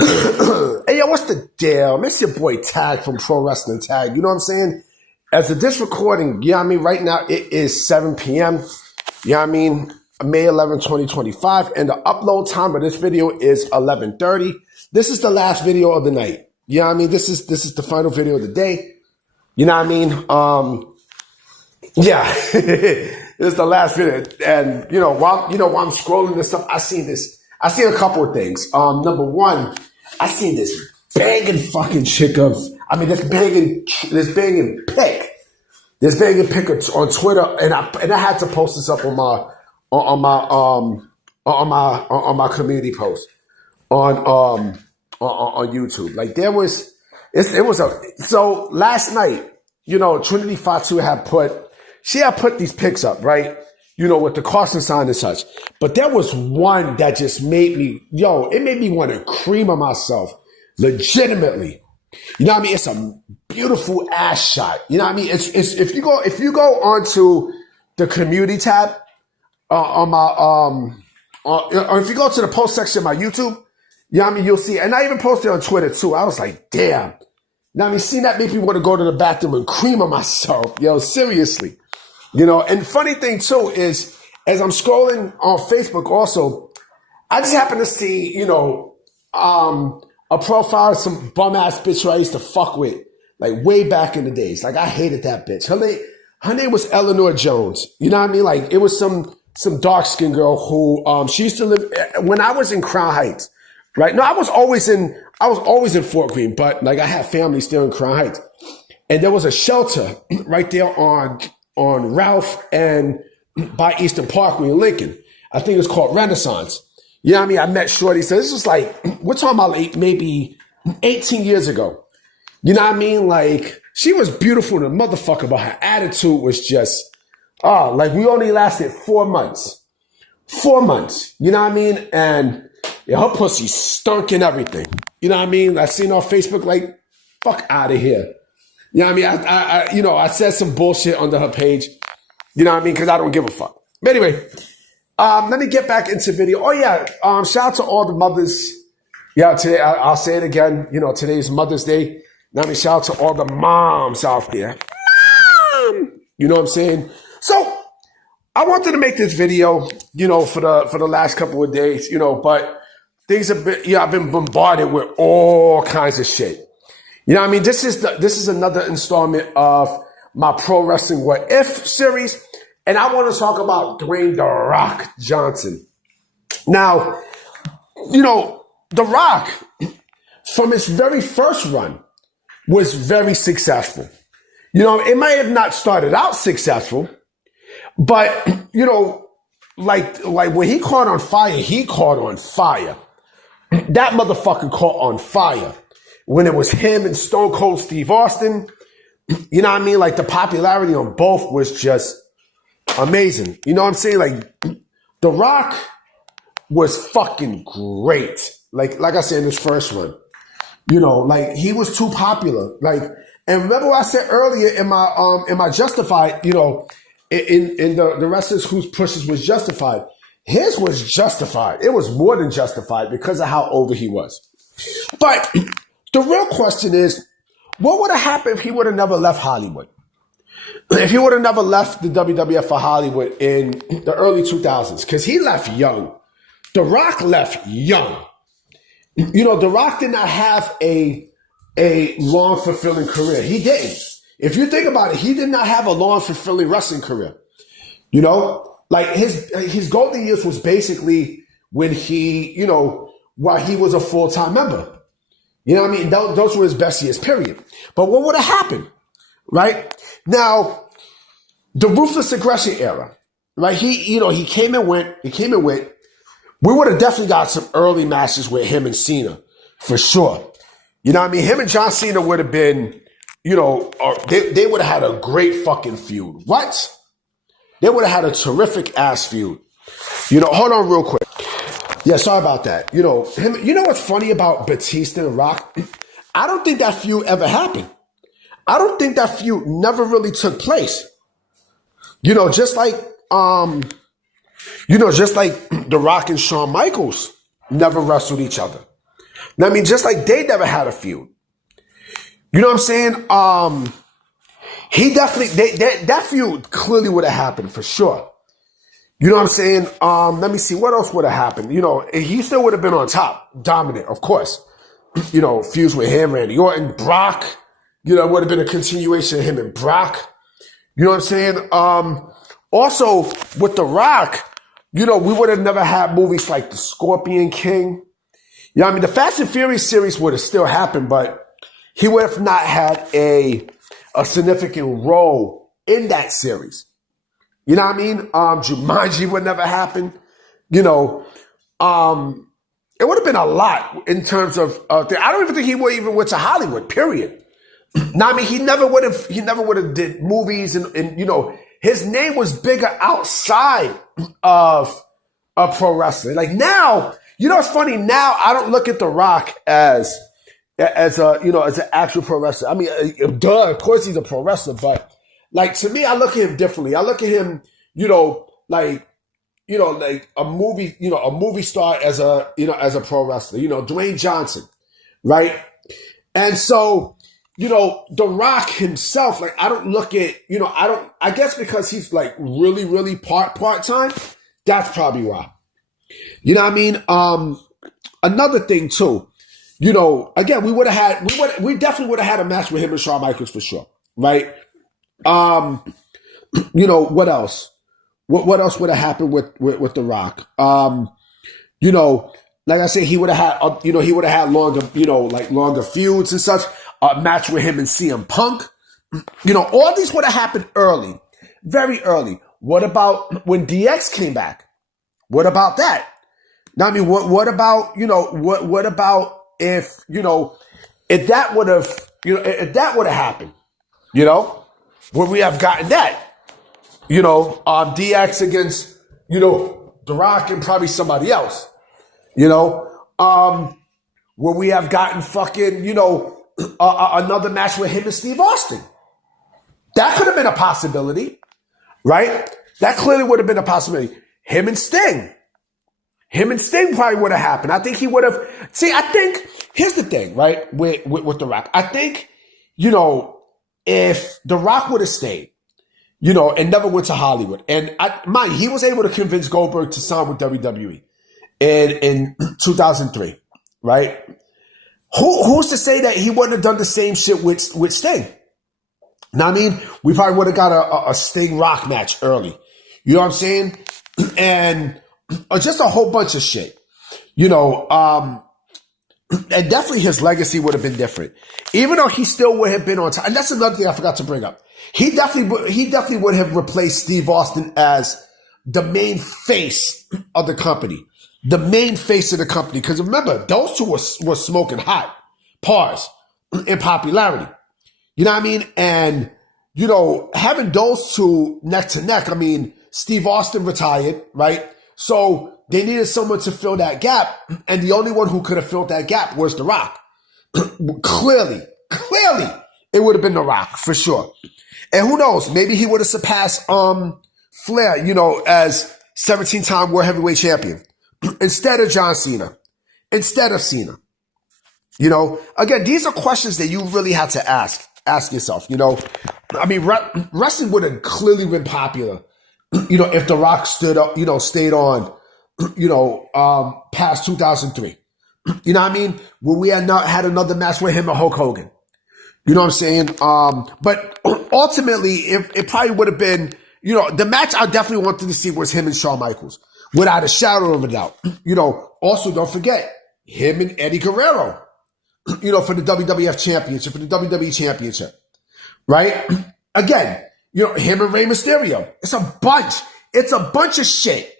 Hey, yo, what's the deal? It's your boy Tag from Pro Wrestling Tag. You know what I'm saying? As of this recording, you know what I mean? Right now, it is 7 p.m. You know what I mean? May 11, 2025. And the upload time of this video is 11:30. This is the last video of the night. You know what I mean? This is the final video of the day. You know what I mean? Yeah. This is the last video. And, while I'm scrolling this stuff, I seen a couple of things. Number one, I seen this banging fucking chick this banging pic. This banging pic on Twitter, and I had to post this up on my community post on YouTube. Like so last night, Trinity Fatu had put these pics up, right? With the caution sign and such. But there was one that just made me want to cream on myself. Legitimately. You know what I mean? It's a beautiful ass shot. You know what I mean? It's if you go onto the community tab or if you go to the post section of my YouTube, you know what I mean, you'll see, and I even posted on Twitter too. I was like, damn. Now I mean, seeing that made me want to go to the bathroom and cream on myself. Seriously. And funny thing too is, as I'm scrolling on Facebook also, I just happen to see, a profile of some bum ass bitch who I used to fuck with, like way back in the days. Like I hated that bitch. Her name was Eleanor Jones. You know what I mean? Like it was some dark skinned girl who, she used to live when I was in Crown Heights, right? No, I was always in Fort Greene, but like I had family still in Crown Heights. And there was a shelter right there on Ralph and by Eastern Parkway in Lincoln. I think it was called Renaissance. You know what I mean? I met Shorty. So this was like, we're talking about maybe 18 years ago. You know what I mean? Like, she was beautiful, the motherfucker, but her attitude was just, like we only lasted 4 months. 4 months. You know what I mean? And her pussy stunk and everything. You know what I mean? I seen her on Facebook like, fuck out of here. You know what I mean? I said some bullshit under her page. You know what I mean? Because I don't give a fuck. But anyway, let me get back into video. Oh, yeah. Shout out to all the mothers. Yeah, today, I'll say it again. Today's Mother's Day. Let me shout out to all the moms out there. Mom! You know what I'm saying? So, I wanted to make this video, for the last couple of days, but things have been, I've been bombarded with all kinds of shit. You know what I mean? This is another installment of my Pro Wrestling What If series. And I want to talk about Dwayne "The Rock" Johnson. Now, The Rock, from his very first run, was very successful. It might have not started out successful, but, like when he caught on fire, he caught on fire. That motherfucker caught on fire. When it was him and Stone Cold Steve Austin, you know what I mean? Like the popularity on both was just amazing. You know what I'm saying? Like The Rock was fucking great. Like I said in his first one, like he was too popular. Like, and remember what I said earlier in my Justified, in the wrestlers whose pushes was justified. His was justified. It was more than justified because of how over he was. But the real question is, what would have happened if he would have never left Hollywood? If he would have never left the WWF for Hollywood in the early 2000s? Because he left young. The Rock left young. The Rock did not have a long, fulfilling career. He didn't. If you think about it, he did not have a long, fulfilling wrestling career. Like his golden years was basically when he, while he was a full-time member. You know what I mean? Those were his best years, period. But what would have happened, right? Now, the Ruthless Aggression era, right? He came and went. We would have definitely got some early matches with him and Cena, for sure. You know what I mean? Him and John Cena would have been, they would have had a great fucking feud. What? They would have had a terrific ass feud. Hold on real quick. Yeah, sorry about that. You know what's funny about Batista and Rock? I don't think that feud ever happened. I don't think that feud never really took place. Just like The Rock and Shawn Michaels never wrestled each other. I mean, just like they never had a feud. You know what I'm saying? He definitely, that feud clearly would have happened for sure. You know what I'm saying? Let me see, what else would have happened? You know, he still would have been on top, dominant, of course. You know, feuds with him, Randy Orton, Brock. You know, it would have been a continuation of him and Brock. You know what I'm saying? Also, with The Rock, you know, we would have never had movies like The Scorpion King. You know what I mean? The Fast and Furious series would have still happened, but he would have not had a significant role in that series. You know what I mean? Jumanji would never happen. You know, it would have been a lot in terms of, I don't even think he would even went to Hollywood, period. Now, I mean, he never would have did movies and, you know, his name was bigger outside of pro wrestling. Like now, you know, what's funny. Now I don't look at The Rock as a, you know, as an actual pro wrestler. I mean, of course he's a pro wrestler, but like to me, I look at him differently. I look at him, like a movie star as a pro wrestler, Dwayne Johnson, right? And so, The Rock himself, like, I don't look at, I guess because he's like really, really part-time, that's probably why. You know what I mean? Another thing too, again, we definitely would have had a match with him and Shawn Michaels for sure, right? What else? What else would have happened with The Rock? Like I said, he would have had, longer feuds and such. A match with him and CM Punk. All these would have happened early, very early. What about when DX came back? What about that? Now, I mean, what about, what about if that would have happened, would we have gotten that? DX against, The Rock and probably somebody else, would we have gotten fucking, another match with him and Steve Austin? That could have been a possibility, right? That clearly would have been a possibility. Him and Sting probably would have happened. I think he would have. See, I think here's the thing, right? With The Rock, I think, if The Rock would have stayed, and never went to Hollywood, and he was able to convince Goldberg to sign with WWE in 2003, right? Who's to say that he wouldn't have done the same shit with Sting? Now, I mean, we probably would have got a Sting Rock match early. You know what I'm saying? And just a whole bunch of shit. And definitely his legacy would have been different. Even though he still would have been on top. And that's another thing I forgot to bring up. He definitely would have replaced Steve Austin as the main face of the company. The main face of the company. Because remember, those two were smoking hot. Pars in popularity. You know what I mean? And, having those two neck to neck, I mean, Steve Austin retired, right? So they needed someone to fill that gap. And the only one who could have filled that gap was The Rock. Clearly, it would have been The Rock for sure. And who knows? Maybe he would have surpassed Flair, as 17-time World Heavyweight Champion. Instead of John Cena. Instead of Cena. Again, these are questions that you really have to ask yourself, I mean, wrestling would have clearly been popular, if The Rock stayed on, past 2003. You know what I mean? Where we had not had another match with him and Hulk Hogan. You know what I'm saying? But ultimately, it probably would have been, the match I definitely wanted to see was him and Shawn Michaels. Without a shadow of a doubt. Also don't forget, him and Eddie Guerrero, for the WWF Championship, for the WWE Championship. Right? Again, him and Rey Mysterio. It's a bunch of shit.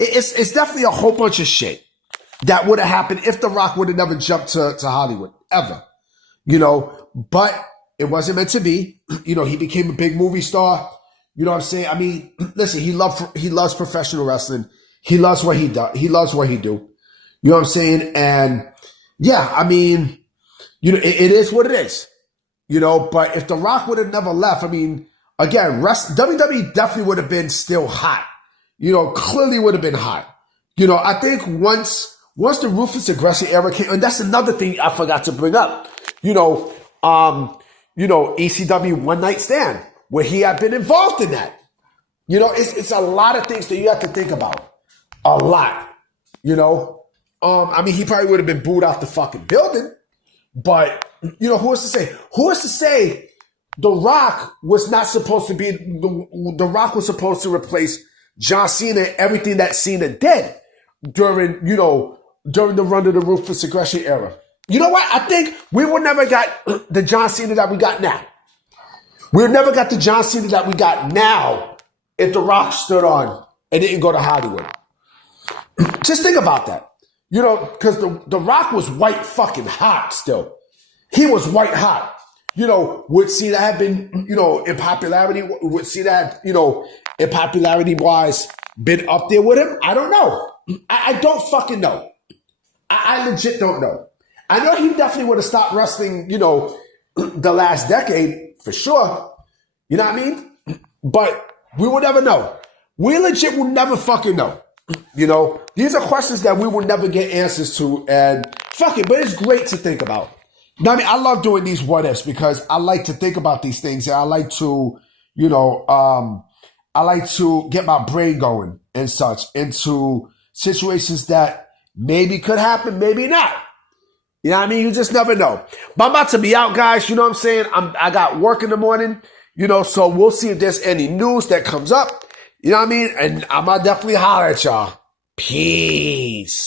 It's definitely a whole bunch of shit that would have happened if The Rock would have never jumped to Hollywood, ever. But it wasn't meant to be. He became a big movie star. You know what I'm saying? I mean, listen, he loves professional wrestling. He loves what he does. He loves what he do. You know what I'm saying? And yeah, I mean, it is what it is. But if The Rock would have never left, I mean, again, WWE definitely would have been still hot. Clearly would have been hot. I think once once the ruthless aggression era came, and that's another thing I forgot to bring up. ECW One Night Stand, where he had been involved in that. It's a lot of things that you have to think about. A lot. He probably would have been booed out the fucking building. But, who is to say? Who is to say The Rock was not supposed to be, The Rock was supposed to replace John Cena and everything that Cena did during the run of the ruthless aggression era. You know what? I think we would never got the John Cena that we got now. We would never got the John Cena that we got now if The Rock stood on and didn't go to Hollywood. Just think about that. Because the Rock was white fucking hot still. He was white hot. Would Cena have been, in popularity? Would Cena have, in popularity wise, been up there with him? I don't know. I don't fucking know. I legit don't know. I know he definitely would have stopped wrestling, the last decade for sure. You know what I mean? But we will never know. We legit will never fucking know. These are questions that we will never get answers to, and fuck it, but it's great to think about. I love doing these what ifs because I like to think about these things, and I like to, get my brain going and such into situations that maybe could happen, maybe not. You know what I mean? You just never know. But I'm about to be out, guys. You know what I'm saying? I got work in the morning, so we'll see if there's any news that comes up. You know what I mean? And I'm going to definitely holler at y'all. Peace.